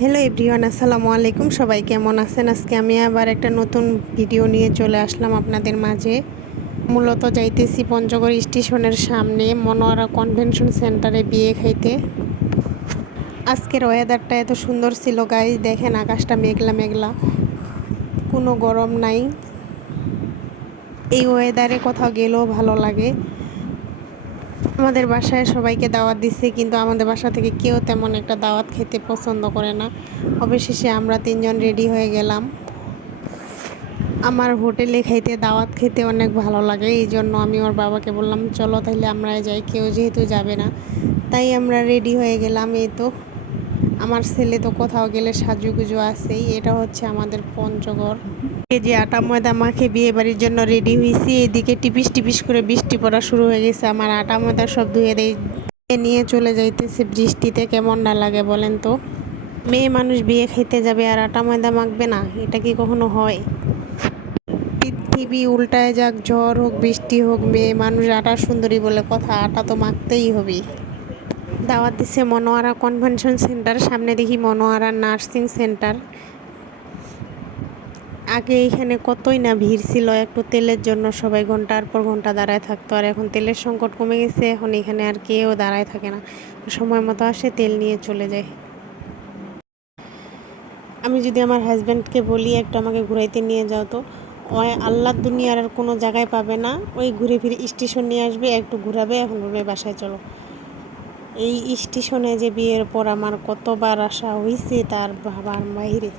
Hello everyone, আসসালামু আলাইকুম। সবাই কেমন আছেন? আজকে আমি আবার একটা নতুন ভিডিও নিয়ে চলে আসলাম আপনাদের মাঝে। মূলত যাইতেছি পঞ্চগড় স্টেশনের সামনে মনোয়ারা কনভেনশন সেন্টারে বিয়ে খাইতে। আজকের ওয়েদারটা এত সুন্দর ছিল গাইস, দেখেন আকাশটা মেঘলা মেঘলা, কোনো গরম নাই। এই ওয়েদারে কোথাও গেলেও ভালো লাগে। আমাদের বাসায় সবাইকে দাওয়াত দিচ্ছে, কিন্তু আমাদের বাসা থেকে কেউ তেমন একটা দাওয়াত খেতে পছন্দ করে না। অবশেষে আমরা তিনজন রেডি হয়ে গেলাম। আমার হোটেলে খাইতে দাওয়াত খেতে অনেক ভালো লাগে, এই জন্য আমি ওর বাবাকে বললাম চলো তাহলে আমরা যাই, কেউ যেহেতু যাবে না তাই আমরা রেডি হয়ে গেলাম। এই তো আমার ছেলে তো কোথাও গেলে সাজুগুজু আছেই। এটা হচ্ছে আমাদের পঞ্চগড়। এই যে আটা ময়দা মাখে বিয়ে বাড়ির জন্য রেডি হয়েছি। এদিকে টিপিস টিপিস করে বৃষ্টি পড়া শুরু হয়ে গেছে। আমার আটা ময়দা সব ধুয়ে নিয়ে চলে যাইতেছে বৃষ্টিতে। কেমন না লাগে বলেন তো? মেয়ে মানুষ বিয়ে খাইতে যাবে আর আটা ময়দা মাখবে না? এটা কি কখনো হয়? পৃথিবী উল্টায় যাক, ঝড় হোক বৃষ্টি হোক, মেয়ে মানুষ আটা সুন্দরী বলে কথা, আটা তো মাখতেই হবে। দাওয়াত দিচ্ছে মনোয়ারা কনভেনশন সেন্টার, সামনে দেখি মনোয়ারা নার্সিং সেন্টার। আগে এখানে কতই না ভিড় ছিল, একটু তেলের জন্য সবাই ঘন্টার পর ঘন্টা দাঁড়ায় থাকতো। আর এখন তেলের সংকট কমে গেছে, এখন এখানে আর কেউ দাঁড়ায় থাকে না, সময় মতো আসে তেল নিয়ে চলে যায়। আমি যদি আমার হাজব্যান্ডকে বলি একটু আমাকে ঘুরাইতে নিয়ে যাও, তো ওই আল্লাহর দুনিয়ার আর কোনো জায়গায় পাবে না, ওই ঘুরে ফিরে স্টেশন নিয়ে আসবে, একটু ঘুরাবে, এখন বলবে বাসায় চলো। এই স্টেশনে যে বিয়ের পর আমার কতবার আসা হয়েছে তার ভাবার বাইরে।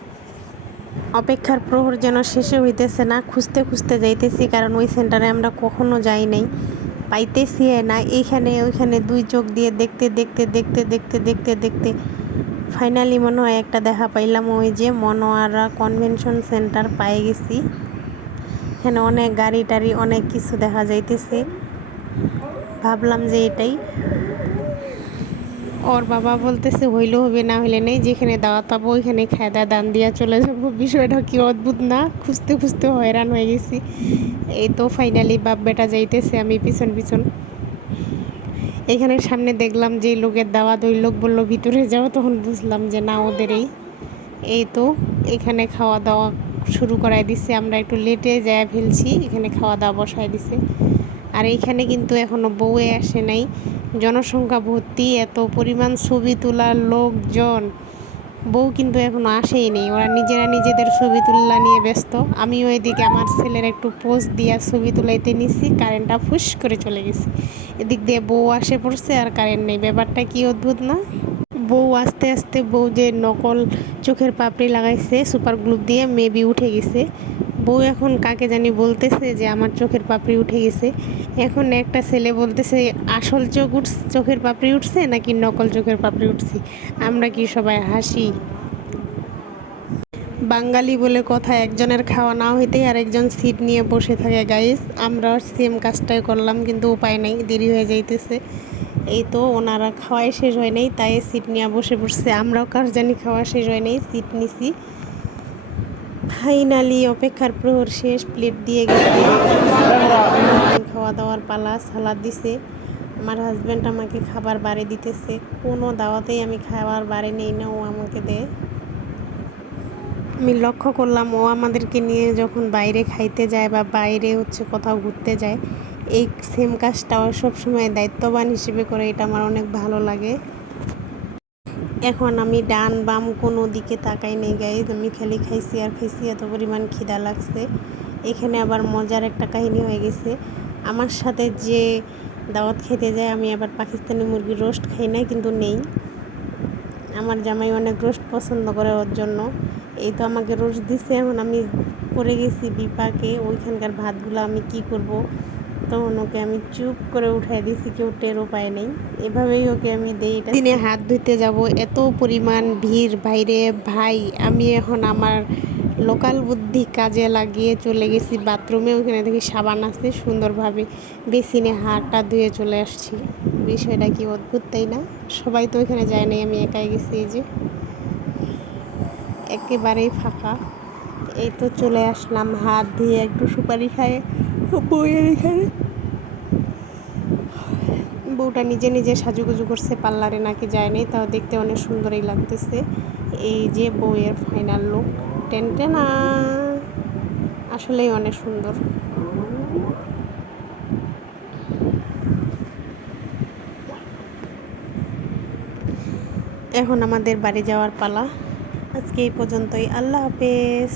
অপেক্ষার প্রহর যেন শেষে হইতেছে না, খুঁজতে খুঁজতে যাইতেছি, কারণ ওই সেন্টারে আমরা কখনো যাই নাই, পাইতেছি না। এইখানে ওইখানে দুই চোখ দিয়ে দেখতে দেখতে দেখতে দেখতে দেখতে দেখতে ফাইনালি মনে হয় একটা দেখা পাইলাম, ওই যে মনোয়ারা কনভেনশন সেন্টার পাই গেছি। এখানে অনেক গাড়ি টাড়ি অনেক কিছু দেখা যাইতেছে, ভাবলাম যে এটাই। ওর বাবা বলতেছে হইলেও হবে, না হইলে নেই, যেখানে দাওয়াত পাবো ওইখানে খায় দায় দান দিয়া চলে যাবো। বিষয়টা কি অদ্ভুত না? খুঁজতে খুঁজতে হয়রান হয়ে গেছি। এই তো ফাইনালি বাপ বেটা যাইতেছে, আমি পিছন পিছন। এখানে সামনে দেখলাম যে লোকের দাওয়াত, ওই লোক বললো ভিতরে যাও, তখন বুঝলাম যে না ওদেরই। এই তো এখানে খাওয়া দাওয়া শুরু করাই দিছে, আমরা একটু লেটে যায় ফেলছি, এখানে খাওয়া দাওয়া বসাই দিছে। আর এইখানে কিন্তু এখনও বউয়ে আসে নাই, জনসংখ্যা ভর্তি, এত পরিমাণ ছবি তোলার লোকজন, বউ কিন্তু এখনও আসেই নেই। ওরা নিজেরা নিজেদের ছবি তোলা নিয়ে ব্যস্ত। আমি ওইদিকে আমার ছেলের একটু পোজ দিয়া ছবি তুলাইতে নিছি, কারেন্টটা ফুস করে চলে গেছে। এদিক দিয়ে বউ আসে পড়ছে আর কারেন্ট নেই। ব্যাপারটা কি অদ্ভুত না? বউ আস্তে আস্তে, বউ যে নকল চোখের পাপড়ি লাগাইছে সুপার গ্লু দিয়ে, মেবি উঠে গেছে। বউ এখন কাকে জানি বলতেছে যে আমার চোখের পাপড়ি উঠে গেছে। এখন একটা ছেলে বলতেছে আসল চোখের পাপড়ি উঠছে নাকি নকল চোখের পাপড়ি উঠছে। আমরা কি সবাই হাসি? বাঙালি বলে কথা, একজনের খাওয়া না হইতেই আরেকজন সিট নিয়ে বসে থাকে গাইস। আমরা সেম কাজটাই করলাম, কিন্তু উপায় নেই, দেরি হয়ে যাইতেছে। এই তো ওনারা খাওয়াই শেষ হয় নাই তাই সিট নিয়ে বসে পড়ছে, আমরাও কার জানি খাওয়া শেষ হয় নাই, সিট নিছি। ফাইনালি অপেক্ষার প্রহর শেষ, প্লেট দিয়ে গেছে, খাওয়া দাওয়ার পালা। সালাদ দিছে, আমার হাজব্যান্ড আমাকে খাবার বাড়ি দিতেছে। কোনো দাওয়াতেই আমি খাবার বাড়ি নেই না, ও আমাকে দেয়। আমি লক্ষ্য করলাম ও আমাদেরকে নিয়ে যখন বাইরে খাইতে যায় বা বাইরে হচ্ছে কোথাও ঘুরতে যায়, এই সেম কাজটা ও সবসময় দায়িত্ববান হিসেবে করে, এটা আমার অনেক ভালো লাগে। এখন আমি ডান বাম কোনো দিকে তাকাই নেই গাইজ, আমি খালি খাইছি আর খাইছি, এত পরিমাণ খিদা লাগছে। এখানে আবার মজার একটা কাহিনী হয়ে গেছে, আমার সাথে যে দাওয়াত খেতে যায়, আমি আবার পাকিস্তানি মুরগির রোস্ট খাই না, কিন্তু নেই, আমার জামাই অনেক রোস্ট পছন্দ করে, ওর জন্য এই তো আমাকে রোস্ট দিছে। এখন আমি পড়ে গেছি বিপাকে, ওইখানকার ভাতগুলো আমি কি করব, তখন ওকে আমি চুপ করে উঠাই দিয়েছি, কেউ টেরও পায় নাই। এভাবেই ওকে আমি দেই। এটা দিনে হাত ধুইতে যাব, এত পরিমাণ ভিড় বাইরে ভাই, আমি এখন আমার লোকাল বুদ্ধি কাজে লাগিয়ে চলে গেছি বাথরুমে, ওখানে দেখি সাবান আছে, সুন্দরভাবে বেসিনে হাতটা ধুয়ে চলে আসছি। বিষয়টা কি অদ্ভুত তাই না? সবাই তো ওইখানে যায় নাই, আমি একাই গেছি। এই যে একেবারেই ফাঁকা। এই তো চলে আসলাম হাত ধুয়ে, একটু সুপারি খায় বউয়ের এখানে। বউ ওটা নিজে নিজে সাজুগুজু করছে, পার্লারে নাকি যায় নাই, তাও দেখতে অনেক সুন্দরই লাগতেছে। এই যে বউয়ের ফাইনাল লুক, টেনটেনা, আসলেই অনেক সুন্দর। এখন আমাদের বাড়ি যাওয়ার পালা। আজকে এই পর্যন্তই, আল্লাহ হাফেজ।